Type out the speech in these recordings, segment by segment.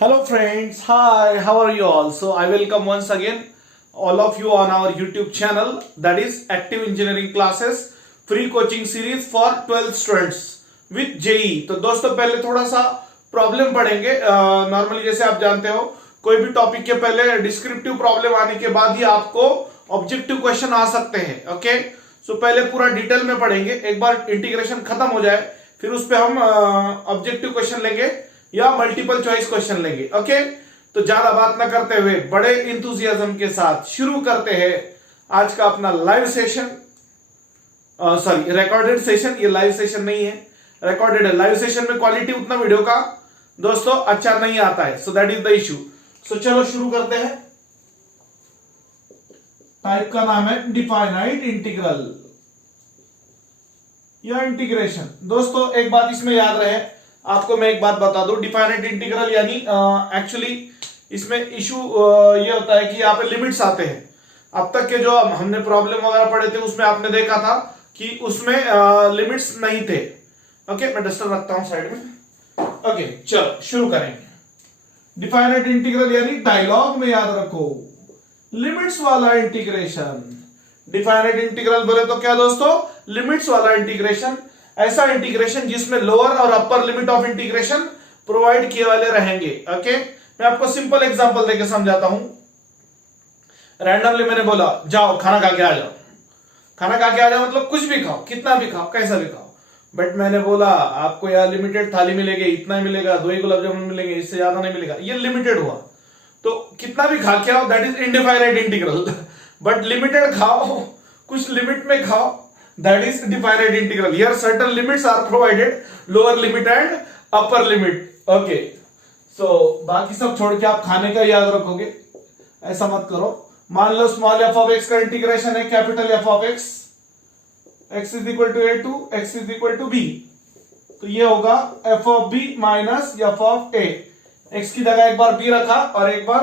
Hello friends, hi, how are you all? So I welcome once again all of you on our YouTube channel, that is Active Engineering Classes free coaching series for 12th students with JEE। तो दोस्तों पहले थोड़ा सा problem पढ़ेंगे। Normally जैसे आप जानते हो कोई भी टॉपिक के पहले डिस्क्रिप्टिव प्रॉब्लम आने के बाद ही आपको ऑब्जेक्टिव क्वेश्चन आ सकते हैं। ओके, सो पहले पूरा डिटेल में पढ़ेंगे, एक बार इंटीग्रेशन खत्म हो जाए फिर उस पर हम ऑब्जेक्टिव क्वेश्चन लेंगे या मल्टीपल चॉइस क्वेश्चन लेंगे। ओके, तो ज्यादा बात ना करते हुए बड़े इंथुजियाज्म के साथ शुरू करते हैं आज का अपना live session, sorry recorded session. ये लाइव सेशन नहीं है, रिकॉर्डेड है। लाइव सेशन में क्वालिटी उतना वीडियो का दोस्तों अच्छा नहीं आता है, so that is the issue. So चलो शुरू करते हैं। टाइप का नाम है डिफाइनाइट इंटीग्रल या इंटीग्रेशन। दोस्तों एक बात इसमें याद रहे, आपको मैं एक बात बता दूं, डिफाइनाइट इंटीग्रल यानी एक्चुअली इसमें इशू ये होता है कि यहाँ पे लिमिट्स आते हैं। अब तक के जो हमने प्रॉब्लम वगैरह पढ़े थे उसमें आपने देखा था कि उसमें लिमिट्स नहीं थे। ओके, मैं डस्टर रखता हूं साइड में। ओके चलो शुरू करेंगे। डिफाइनाइट इंटीग्रल यानी डायलॉग में याद रखो लिमिट्स वाला इंटीग्रेशन। डिफाइनाइट इंटीग्रल बोले तो क्या दोस्तों, लिमिट्स वाला इंटीग्रेशन, ऐसा इंटीग्रेशन जिसमें लोअर और upper limit of integration provide किए वाले रहेंगे। ओके, मैं आपको सिंपल एग्जांपल देके समझाता हूं। रैंडमली मैंने बोला जाओ खाना खा के आ जाओ, खाना खा के आ जाओ मतलब कुछ भी खाओ, कितना भी खाओ, कैसा भी खाओ, बट मैंने बोला आपको यार लिमिटेड थाली मिलेगी, इतना ही मिलेगा, 2 ही गुलाब जामुन मिलेंगे, इससे ज्यादा नहीं मिलेगा, ये लिमिटेड हुआ। तो कितना भी खा के आओ, that is indefinite integral. But limited खाओ, कुछ लिमिट में खाओ, that is definite integral. Here certain limits are provided, lower limit and upper limit. Okay, so बाकी सब छोड़ के आप खाने का याद रखोगे, ऐसा मत करो। मान लो स्मॉल एफ ऑफ एक्स का इंटीग्रेशन है capital F of X, X is equal to A to X is equal to B, तो ये होगा F of B minus F of A. X की जगह एक बार बी रखा और एक बार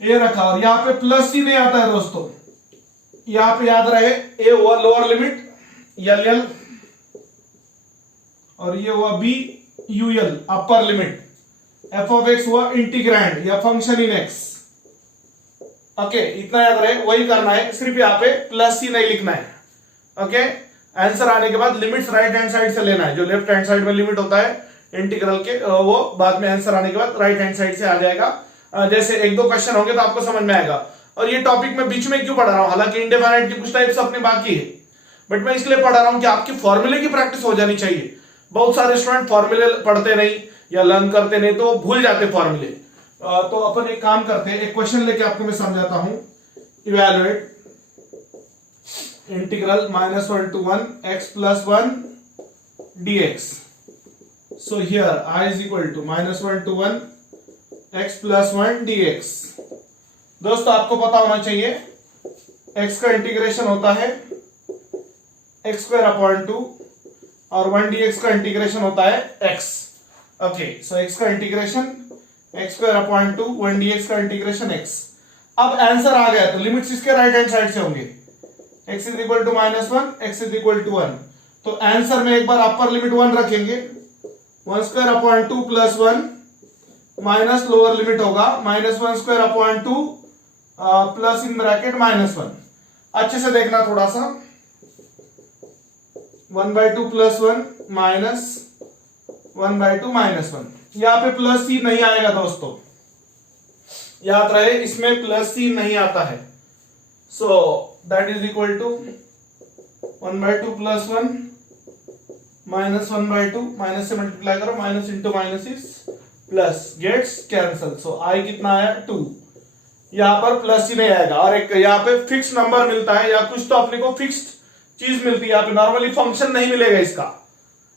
ए रखा, और यहां पे प्लस ही नहीं आता है दोस्तों। यहां पे याद रहे ए हुआ लोअर लिमिट एल एल, और ये हुआ B U L upper limit, F of X हुआ इंटीग्रैंड या फंक्शन इन एक्स। ओके, इतना याद रहे, वही करना है, सिर्फ यहां पे प्लस ही नहीं लिखना है। ओके, आंसर आने के बाद लिमिट्स राइट हैंड साइड से लेना है। जो लेफ्ट हैंड साइड में लिमिट होता है इंटीग्रल के, वो बाद में आंसर आने के बाद राइट हैंड साइड से आ जाएगा। जैसे 1-2 क्वेश्चन होंगे तो आपको समझ में आएगा। और ये टॉपिक मैं बीच में क्यों पढ़ा रहा हूं, हालांकि इंडेफिनाइट की कुछ टाइप्स अपने बाकी है, बट मैं इसलिए पढ़ा रहा हूं कि आपकी फॉर्मूले की प्रैक्टिस हो जानी चाहिए। बहुत सारे स्टूडेंट फॉर्मूले पढ़ते नहीं या लर्न करते नहीं, तो भूल जाते फॉर्मूले। तो अपन एक काम करते हैं, एक क्वेश्चन लेके आपको मैं समझाता हूं। Evaluate integral -1 to 1 x + 1 dx। So here I is equal to -1 to 1 x + 1 dx। दोस्तों आपको पता होना चाहिए x का इंटीग्रेशन होता है x² और 1 dx का इंटीग्रेशन होता है x। ओके, सो x का इंटीग्रेशन x² 1 dx का इंटीग्रेशन x। अब आंसर आ गया तो लिमिट्स इसके राइट हैंड साइड से होंगे, x is equal to -1 x is equal to 1। तो आंसर में एक बार अपर लिमिट 1 रखेंगे, 1² प्लस 1 माइनस लोअर लिमिट होगा -1² प्लस इन ब्रैकेट -1। अच्छे से देखना थोड़ा सा, 1/2 प्लस 1 माइनस 1/2 -1। यहां पे प्लस ही नहीं आएगा दोस्तों, याद रहे इसमें प्लस ही नहीं आता है। So that is equal to 1/2 plus 1 minus 1/2, minus से मल्टीप्लाई करो, minus into minus is plus, gets cancel. So I कितना आया 2, यहां पर प्लस ही नहीं आएगा। और एक यहाँ पे फिक्स नंबर मिलता है या कुछ तो अपने को फिक्स्ड चीज मिलती है, यहाँ पे नॉर्मली फंक्शन नहीं मिलेगा इसका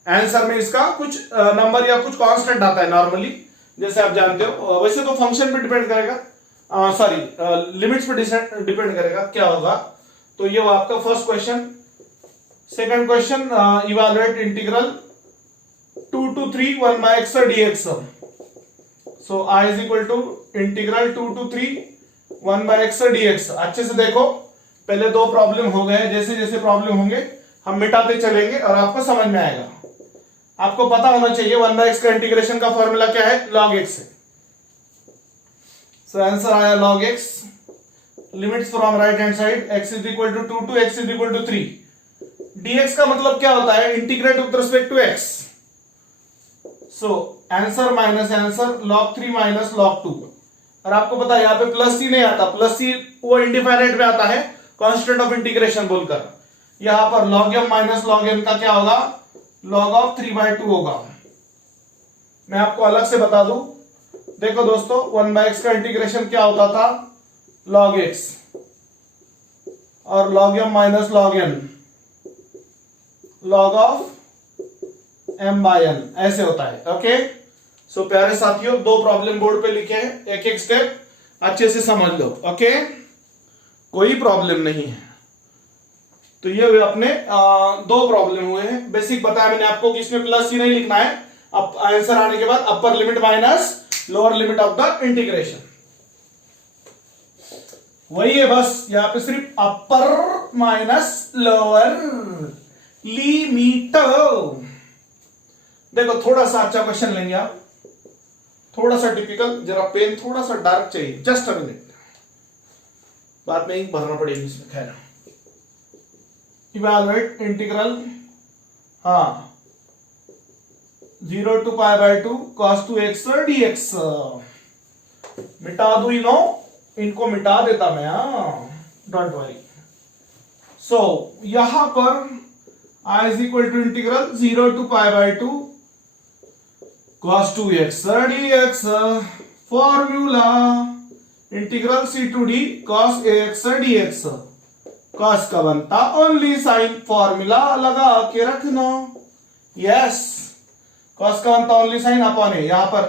आंसर में, इसका कुछ नंबर या कुछ कांस्टेंट आता है नॉर्मली, जैसे आप जानते हो। वैसे तो फंक्शन पे डिपेंड करेगा, सॉरी लिमिट्स पे डिपेंड करेगा क्या होगा। तो ये वो आपका first question. Second question, evaluate integral 2 to 3 1/x dx। So I is equal to integral 2 to 3 1/x dx। अच्छे से देखो, पहले 2 प्रॉब्लम हो गए, जैसे जैसे प्रॉब्लम होंगे हम मिटाते चलेंगे और आपको समझ में आएगा। आपको पता होना चाहिए 1/x का इंटीग्रेशन का फॉर्मूला क्या है, log x है। सो आंसर आया log x। Limits from right hand side x is equal to 2 to x is equal to 3। dx का मतलब क्या होता है, integrate with respect to x। So answer minus answer log 3 minus log 2। और आपको पता है यहां पे प्लस सी नहीं आता, प्लस सी वो इंडिफाइनाइट में आता है कांस्टेंट ऑफ इंटीग्रेशन बोलकर। यहां पर log m minus log n का क्या होगा, log ऑफ 3/2 होगा। मैं आपको अलग से बता दूं, देखो दोस्तों 1/x का इंटीग्रेशन क्या होता था, log x, और log m minus log n log of m/n ऐसे होता है। ओके सो प्यारे साथियों, दो प्रॉब्लम बोर्ड पे लिखे हैं, एक एक स्टेप अच्छे से समझ लो। ओके कोई प्रॉब्लम नहीं है। तो ये हुए अपने दो प्रॉब्लम हुए हैं। बेसिक बताया मैंने आपको कि इसमें प्लस ही नहीं लिखना है, अब आंसर आने के बाद अपर limit minus lower limit of the integration, वही है बस। यहां पे सिर्फ अपर माइनस लोअर लिमिट। देखो थोड़ा सा अच्छा क्वेश्चन लेंगे आप, थोड़ा सा टिपिकल, जरा पेन थोड़ा सा डार्क चाहिए, जस्ट अ मिनट, बाद में इंक भरना पड़ेगी इसमें। खैर इवैल्यूएट इंटीग्रल, हाँ 0 टू π/2 cos 2x dx। मिटा दू नो, इनको मिटा देता मैं, डोंट वरी। सो यहां पर I is equal to integral 0 to π/2 cos 2x dx, formula integral c to d cos ax dx। cos का बनता ओनली साइन, फॉर्मूला लगा के रखना। यस cos का बनता ओनली साइन अपॉन ए, यहां पर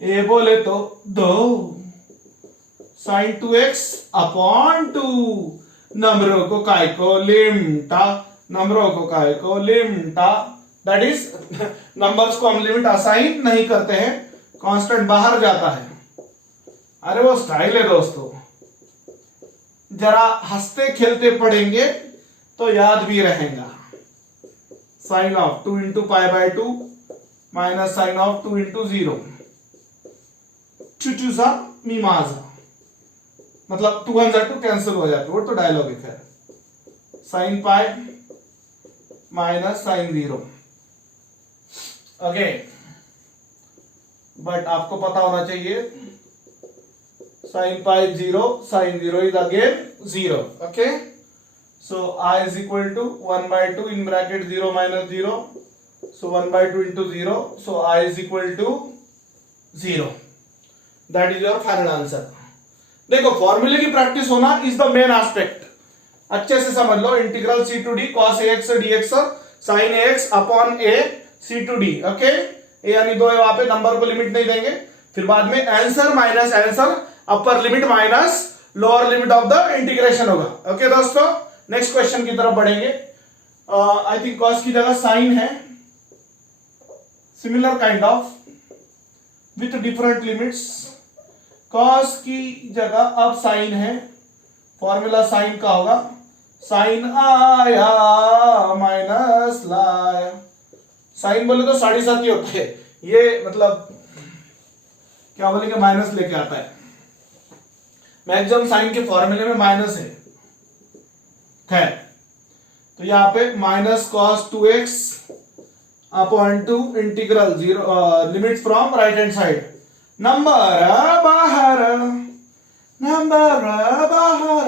a बोले तो 2 sin 2x अपॉन 2, नंबरों को काय को लिमटा, नंबरों को काय को लिमटा, दैट इज नंबर्स को हम लिमिट असाइन नहीं करते हैं, कांस्टेंट बाहर जाता है। अरे वो स्टाइल है दोस्तों, जरा हंसते खेलते पढ़ेंगे तो याद भी रहेगा। Sine of 2 into π/2 minus sine of 2 into 0, चुचूसा मीमाजा, मतलब 2 1 2 कैंसिल हो जाते, वो तो डायलॉग है। खैर sine pi minus sine 0। Okay but आपको पता होना चाहिए sine pi 0, sine 0 is again 0। Okay so I is equal to 1/2 in bracket 0 minus 0, so 1/2 into 0, so I is equal to 0। that is your final answer। देखो फॉर्मूले की practice होना is the main aspect, अच्छे से समझ लो। Integral c to d cos ax dx sin ax upon a c to d। Okay a यानी 2 है, वहां पे नंबर को लिमिट नहीं देंगे, फिर बाद में answer minus answer upper limit minus lower limit of the integration होगा। ओके दोस्तों नेक्स्ट क्वेश्चन की तरफ बढ़ेंगे। आई थिंक cos की जगह साइन है, similar kind of with different limits. cos की जगह अब साइन है, फॉर्मूला साइन का होगा, साइन आया माइनस लाया। साइन बोले तो 7.5 ही होता है, ये मतलब क्या बोलेंगे माइनस लेके आता है, मैक्सिमम साइन के फॉर्मूले में माइनस है। तो यहां पे minus cos 2x upon 2 integral 0 limit from right hand side, number बाहर, नंबर बाहर,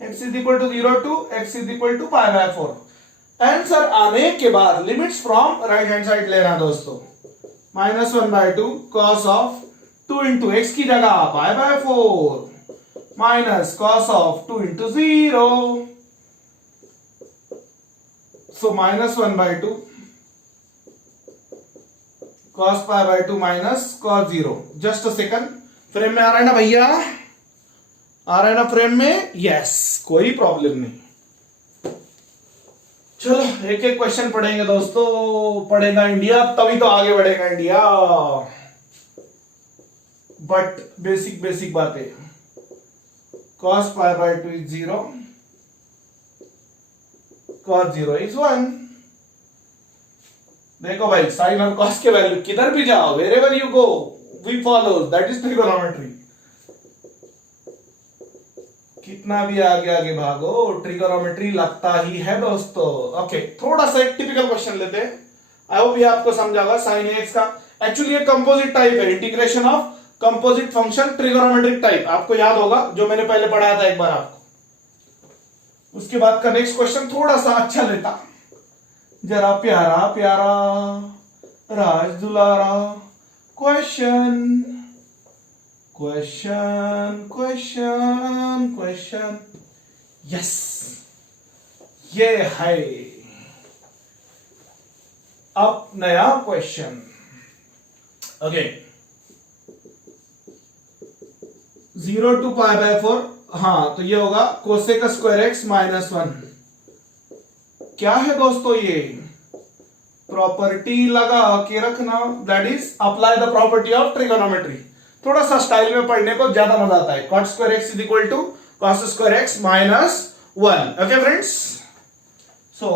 x is equal to 0 to x is equal to π/4। Answer आने के बाद limits from right hand side लेना दोस्तों। Minus 1/2 cos of 2 into x की जगह π/4 minus cos of 2 into 0, so minus 1/2 cos π/2 minus cos 0। Just a second, frame में आ रहा है ना भैया, आ रहा है ना फ्रेम में? यस कोई प्रॉब्लम नहीं। चलो एक एक क्वेश्चन पढ़ेंगे दोस्तों, पढ़ेगा इंडिया तभी तो आगे बढ़ेगा इंडिया। बट बेसिक बेसिक बातें, cos π/2 is 0, cos 0 is 1, देखो भाई साइन और कॉस के वैल्यू किधर भी जाओ, wherever you go we follow, that is trigonometry. कितना भी आगे आगे भागो ट्रिगोनोमेट्री लगता ही है दोस्तों। ओके, थोड़ा सा एक टिपिकल क्वेश्चन लेते हैं, आई होप ये आपको समझागा। साइन एक्स का एक्चुअली ये कंपोजिट टाइप है, integration of composite function trigonometric type, आपको याद होगा जो मैंने पहले पढ़ाया था एक बार आपको। उसके बाद का नेक्स्ट क्वेश्चन थोड़ा सा अच्छा लेता, जरा प्यारा प्यारा राज दुलारा question question question question, yes ये है अब नया क्वेश्चन। ओके, 0 to π/4, हाँ तो ये होगा कोसेक स्क्वायर एक्स -1। क्या है दोस्तों ये प्रॉपर्टी लगा के रखना, that is apply the property of trigonometry. थोड़ा सा स्टाइल में पढ़ने को ज्यादा मजा आता है। cot square X is equal to cos square X -1। Okay friends, so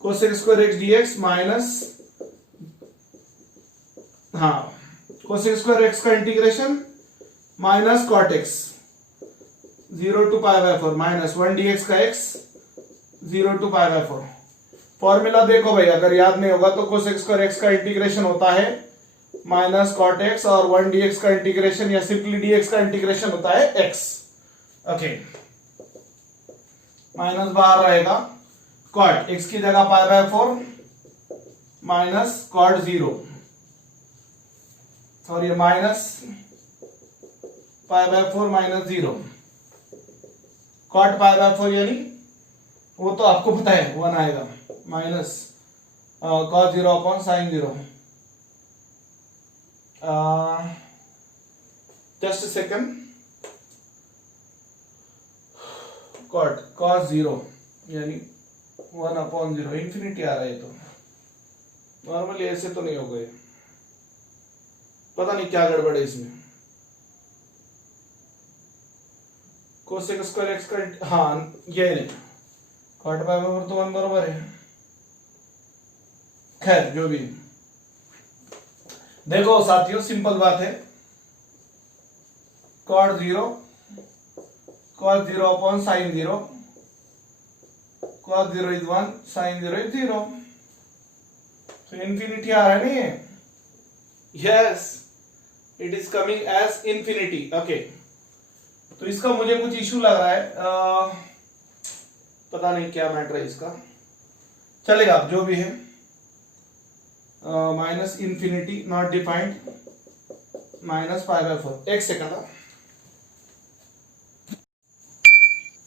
cosec square X dx minus, हाँ कोसेक स्क्वायर एक्स का integration minus cot X 0 to π/4 -1 dx का x 0 to π/4। फॉर्मूला देखो भाई, अगर याद नहीं होगा तो कोसेक स्क्वायर एक्स का इंटीग्रेशन होता है माइनस कॉट एक्स, और 1 dx का इंटीग्रेशन या सिंपली dx का इंटीग्रेशन होता है x। ओके, माइनस बाहर रहेगा, कॉट x की जगह π/4 माइनस कॉट 0, और ये माइनस π/4 माइनस 0, कॉट π/4 यानी वो तो आपको पता है 1 आएगा, minus cos 0 upon sine 0। Just second, cot cos 0 यानी 1 अपॉन 0, इंफिनिटी आ रहा है। तो नॉर्मली ऐसे तो नहीं हो गए, पता नहीं क्या गड़बड़ है इसमें। कोसेक स्क्वायर एक्स का, हाँ ये नहीं, कॉट π/4 तो 1 बराबर है। खैर जो भी, देखो साथियों सिंपल बात है, cot 0 cos 0 upon sine 0, cos 0 is 1, sine 0 is 0, तो इंफिनिटी आ रहा है नहीं है, yes it is coming as infinity. Okay, तो इसका मुझे कुछ इशू लग रहा है, पता नहीं क्या मैटर है इसका, चलेगा जो भी है। Minus infinity not defined minus π/4। एक सेकंड,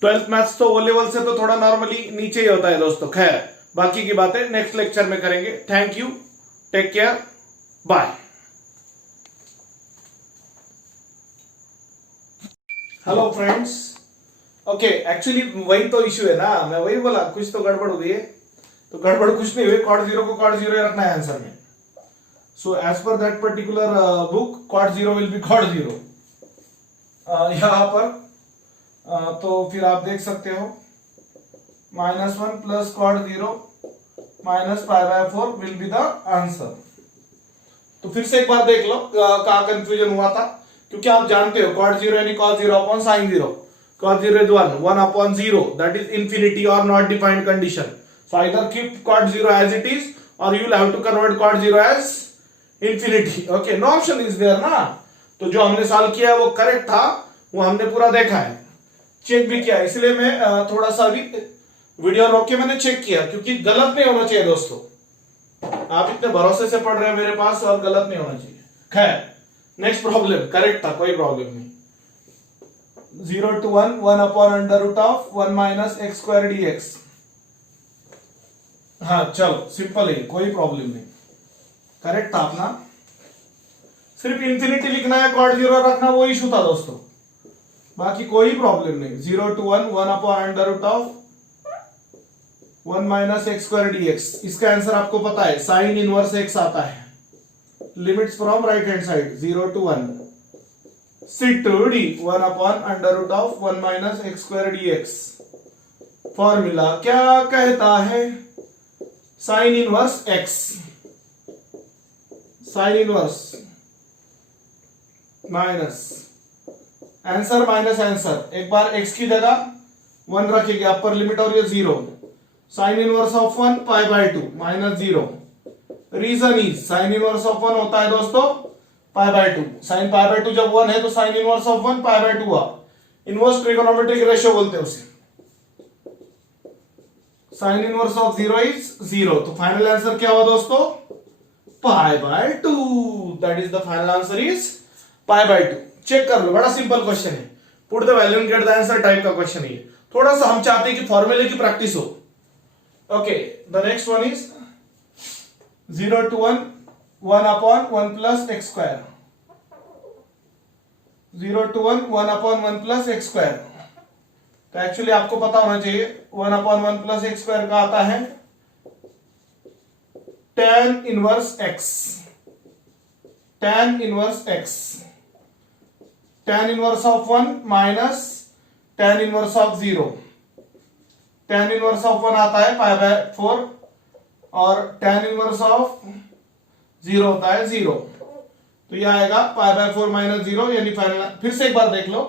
12th मैथ्स तो वो लेवल से तो थोड़ा नॉर्मली नीचे ही होता है दोस्तों। खैर बाकी की बातें नेक्स्ट लेक्चर में करेंगे। Thank you, take care, bye. Hello friends, okay actually वही तो इश्यू है ना, मैं वही बोला कुछ तो गड़बड़ हो गई है। तो गड़बड़ कुछ नहीं हुई, cot 0 को cot 0 रखना है आंसर में। So as per that particular book cot 0 will be cot 0 यहां पर। तो फिर आप देख सकते हो -1 plus cot 0 minus π/4 will be the answer. तो फिर से एक बार देख लो कहां कंफ्यूजन हुआ था, क्योंकि आप जानते हो cot 0 यानी cos 0 upon sin 0, cos 0 is 1 upon 0, that is infinity or not defined condition. So either keep cot 0 as it is or you will have to convert cot 0 as infinity. Okay, no option is there ना। तो जो हमने solve किया है वो correct था, वो हमने पूरा देखा है, चेक भी किया, इसलिए मैं थोड़ा सा भी वीडियो रोक के मैंने चेक किया, क्योंकि गलत नहीं होना चाहिए दोस्तों। आप इतने भरोसे से पढ़ रहे हैं मेरे पास और गलत नहीं होना चाहिए। खैर नेक्स्ट प्रॉब्लम करेक्ट था, कोई प्रॉब्लम नहीं। 0 to 1 upon under root of 1 minus x square dx। हाँ चलो सिंपल है, कोई प्रॉब्लम नहीं, करेक्ट था अपना। सिर्फ इंफिनिटी लिखना है, cot 0 रखना, वो इशू था दोस्तों, बाकी कोई प्रॉब्लम नहीं। 0 to 1 upon under root of 1 minus x square dx। इसका आंसर आपको पता है, साइन इनवर्स x आता है। Limits from right hand side 0 to 1 sit d 1 upon under root of 1 minus x square dx। Formula क्या कहता है? Sine inverse x, sine inverse minus answer minus answer, एक बार एक्स की जगह 1 रखेंगे अपर लिमिट और ये 0, sine inverse of 1 pi by 2 minus 0। Reason is sine inverse of 1 होता है दोस्तों pi by 2, sine pi by 2 जब 1 है तो sine inverse of 1 pi by 2 हुआ, इनवर्स ट्रिगोनोमेट्रिक रेशियो बोलते हैं उसे। साइन इनवर्स ऑफ 0 इज 0, तो फाइनल आंसर क्या हुआ दोस्तों? Pi by 2, that is the final answer is pi by 2। Check कर लो, बड़ा सिंपल क्वेश्चन है, put the value and get the answer type का क्वेश्चन है। थोड़ा सा हम चाहते हैं कि फॉर्मूले की प्रैक्टिस हो। Okay, the next one is 0 to 1 1 upon 1 plus x square, 0 to 1 1 upon 1 plus x square। तो एक्चुअली आपको पता होना चाहिए 1 upon 1 plus x square का आता है tan inverse x, tan inverse x, tan inverse of 1 minus tan inverse of 0, tan inverse of 1 आता है पाई बाय 4 और tan इनवर्स ऑफ 0 होता है 0, तो यह आएगा पाई बाय 4 माइनस 0, यानी फाइनल। फिर से एक बार देख लो,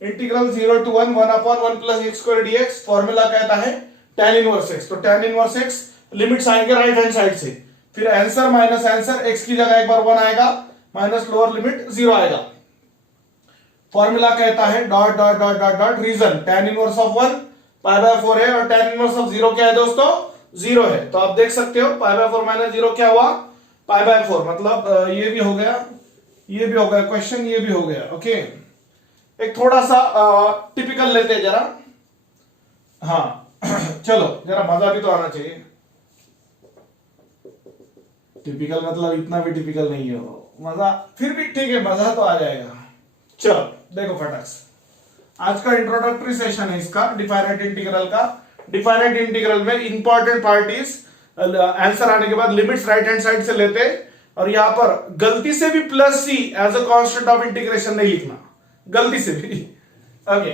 integral 0 to 1 1 upon 1 plus x square dx, formula कहता है tan इनवर्स x, तो tan इनवर्स x लिमिट्स आएंगे राइट हैंड साइड से, फिर आंसर माइनस आंसर, x की जगह एक बार 1 आएगा माइनस लोअर लिमिट 0 आएगा। फॉर्मूला कहता है dot dot dot dot dot, reason tan inverse of 1 pi by 4 है और tan इनवर्स ऑफ 0 क्या है दोस्तों? 0 है। तो आप देख सकते हो पाई बाय 4 माइनस 0 क्या हुआ? पाई बाय 4, मतलब ये भी हो गया, ये भी हो गया क्वेश्चन, ये भी हो गया। ओके, एक थोड़ा सा टिपिकल लेते हैं जरा, हाँ चलो जरा मजा भी तो आना चाहिए। टिपिकल मतलब इतना भी टिपिकल नहीं है मजा, फिर भी ठीक है, मजा तो आ जाएगा। चलो देखो फटाक से, आज का इंट्रोडक्टरी सेशन है इसका डिफाइनाइट इंटीग्रल का। डिफाइनाइट इंटीग्रल में इंपॉर्टेंट पार्ट इज आंसर आने के बाद लिमिट्स राइट हैंड साइड से लेते, और यहां पर गलती से भी plus C as a constant of integration नहीं लिखना, गलती से भी। Okay,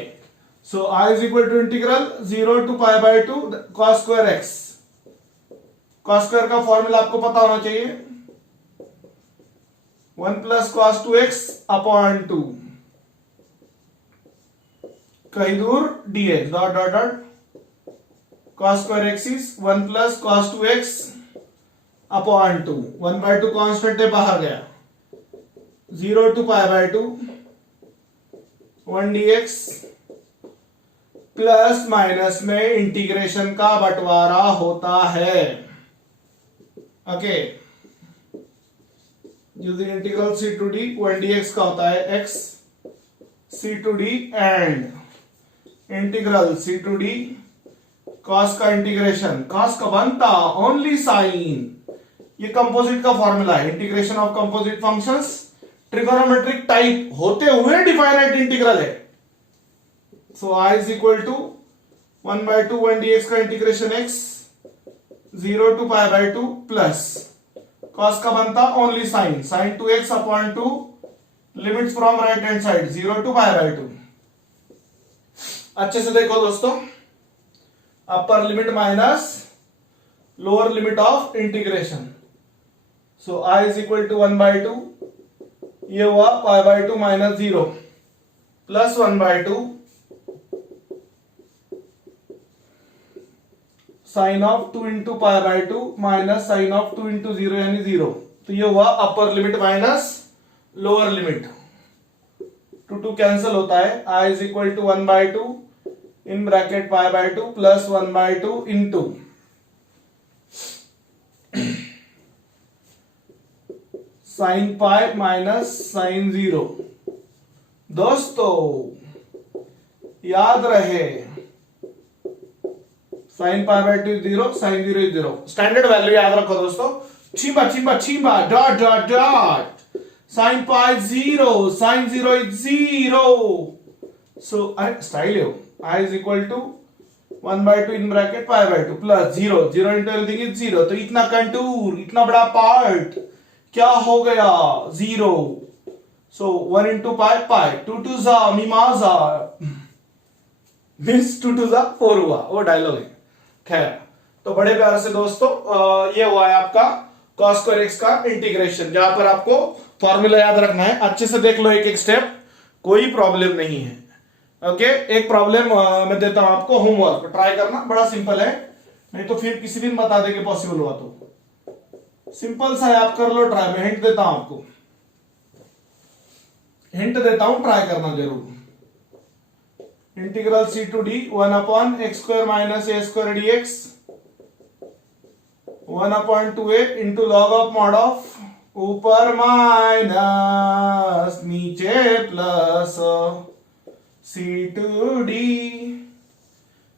so I is equal to integral 0 to pi by 2 cos square x। cos square का फॉर्मूला आपको पता होना चाहिए, 1 plus cos 2x अपॉन 2 कहीं दूर dx dot dot dot, cos square x is 1 plus cos 2x upon 2, 1 by 2 constant है बाहर गया, 0 to pi by 2 1 dx plus minus में इंटीग्रेशन का बंटवारा होता है। Okay, using integral c to d, 1 dx का होता है x c to d and integral c to d cos का इंटीग्रेशन, cos का बनता ओनली साइन, ये कंपोजिट का फॉर्मूला है, integration of composite functions trigonometric type होते हुए डिफाइनाइट इंटीग्रल है। So i is equal to 1 by 2 1 dx का integration x 0 to pi by 2 plus cos का बनता only sine, sine 2x upon 2 limits from right hand side 0 to pi by 2। अच्छे से देखो दोस्तों, upper limit minus lower limit of integration, so i is equal to 1 by 2, ये हुआ pi by 2 minus 0 plus 1 by 2 sine of 2 into pi by 2 minus sine of 2 into 0 यानी 0, तो ये हुआ upper limit minus lower limit, 2 2 cancel होता है, i is equal to 1 by 2 in bracket pi by 2 plus 1 by 2 into sine pi minus sine 0। दोस्तों याद रहे sine pi by 2 0, sine 0 is 0, standard value याद रखो दोस्तों, छिपा छिपा छिपा dot dot dot, sine pi 0, sine 0 is 0। So अरे स्टाइल है, i is equal to 1 by 2 in bracket pi by 2 plus 0 0 into everything is 0, तो इतना कंटूर, इतना बड़ा पार्ट क्या हो गया 0। सो 1 इंटू पाई पाई, 2 2 जा मीमाजा, मीन्स 2 2 4 हुआ, वो डायलॉग है। खैर, तो बड़े प्यार से दोस्तों ये हुआ है आपका cos स्क्वायर x का इंटीग्रेशन, जहां पर आपको फॉर्मूला याद रखना है। अच्छे से देख लो एक एक स्टेप, कोई प्रॉब्लम नहीं है। ओके, एक प्रॉब्लम मैं देता हूं आपको, होमवर्क ट्राई करना, बड़ा सिंपल है, नहीं तो फिर किसी दिन बता देंगे पॉसिबल हुआ तो। सिंपल सा है, आप कर लो ट्राई, मैं हिंट देता हूं आपको, हिंट देता हूं, ट्राई करना जरूर। Integral c to d 1/x² - a² dx 1/2a into log of mod of ऊपर माइनस नीचे प्लस c टू d।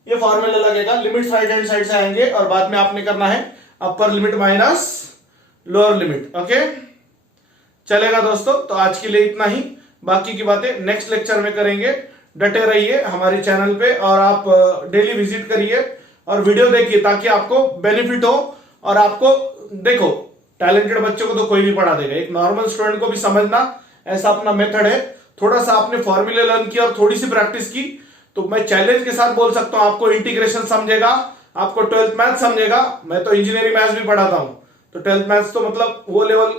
ये फॉर्मूला लगेगा, लिमिट्स राइट हैंड साइड से आएंगे और बाद में आपने करना है upper limit minus lower limit. Okay, चलेगा दोस्तों, तो आज के लिए इतना ही, बाकी की बातें नेक्स्ट लेक्चर में करेंगे। डटे रहिए हमारे चैनल पे और आप डेली विजिट करिए और वीडियो देखिए ताकि आपको बेनिफिट हो। और आपको देखो, टैलेंटेड बच्चों को तो कोई भी पढ़ा देगा, एक नॉर्मल स्टूडेंट को भी समझना ऐसा अपना मेथड है। थोड़ा सा आपने फॉर्मूले लर्न किया और थोड़ी सी प्रैक्टिस की तो मैं चैलेंज के साथ बोल सकता हूं आपको इंटीग्रेशन समझेगा, आपको 12th मैथ समझेगा। मैं तो इंजीनियरिंग मैथ्स भी पढ़ाता हूं, तो 12th मैथ्स तो मतलब वो लेवल